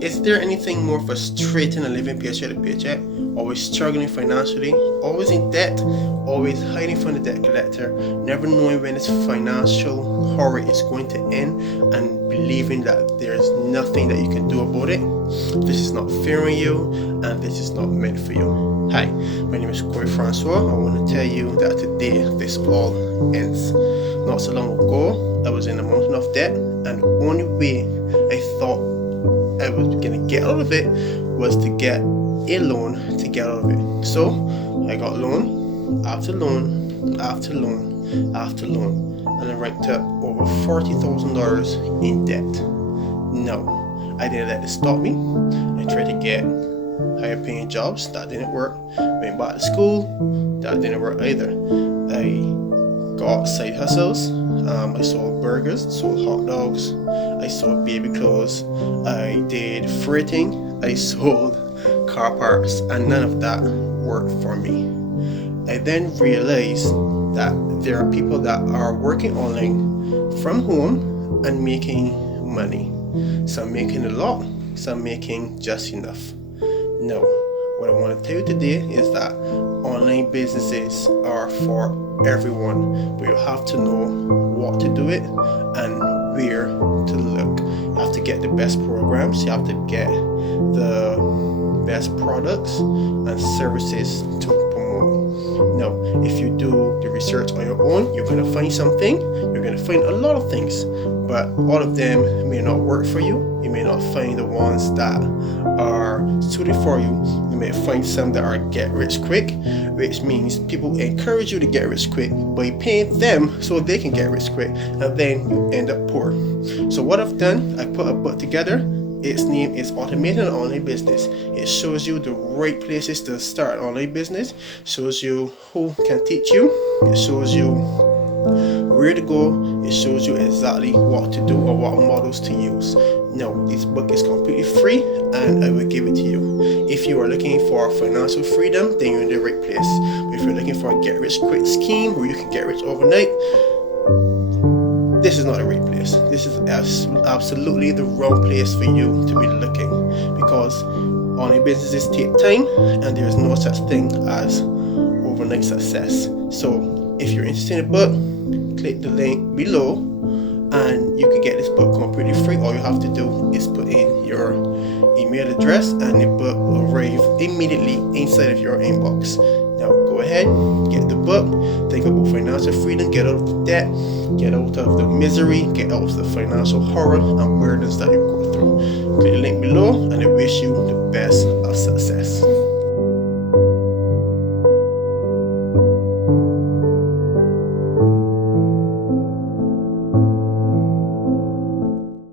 Is there anything more frustrating than living paycheck to paycheck? Always struggling financially, always in debt, always hiding from the debt collector, never knowing when this financial horror is going to end, and believing that there's nothing that you can do about it? This is not fair on you, and this is not meant for you. Hi, my name is Corey Francois. I want to tell you that today this all ends. Not so long ago, I was in a mountain of debt, and the only way I thought I was gonna get out of it was to get a loan to get out of it. So I got loan after loan after loan after loan, and I racked up over $40,000 in debt. No, I didn't let it stop me. I tried to get higher paying jobs, that didn't work. Went back to school, that didn't work either. I got side hustles. I sold burgers, sold hot dogs, I sold baby clothes, I did freighting, I sold car parts, and none of that worked for me. I then realized that there are people that are working online from home and making money. Some making a lot, some making just enough. No, what I want to tell you today is that online businesses are for everyone, but you have to know what to do it and where to look. You have to get the best programs, you have to get the best products and services to promote. Now, if you do the research on your own, you're going to find something, you're going to find a lot of things, but all of them may not work for you. You may not find the ones that are suited for you. You may find some that are get rich quick, which means people encourage you to get rich quick by paying them so they can get rich quick, and then you end up poor. So what I've done, I put a book together. Its name is Automating an Online Business. It shows you the right places to start an online business, shows you who can teach you, it shows you where to go, it shows you exactly what to do or what models to use. Now, this book is completely free and I will give it to you. If you are looking for financial freedom, then you're in the right place. But if you're looking for a get rich quick scheme where you can get rich overnight, this is not the right place. This is absolutely the wrong place for you to be looking, because online businesses take time and there is no such thing as overnight success. So if you're interested in a book, click the link below and you can get this book completely free. All you have to do is put in your email address and the book will arrive immediately inside of your inbox. Now go ahead, get the book, think about financial freedom, get out of the debt, get out of the misery, get out of the financial horror and burdens that you go through. Click the link below and I wish you the best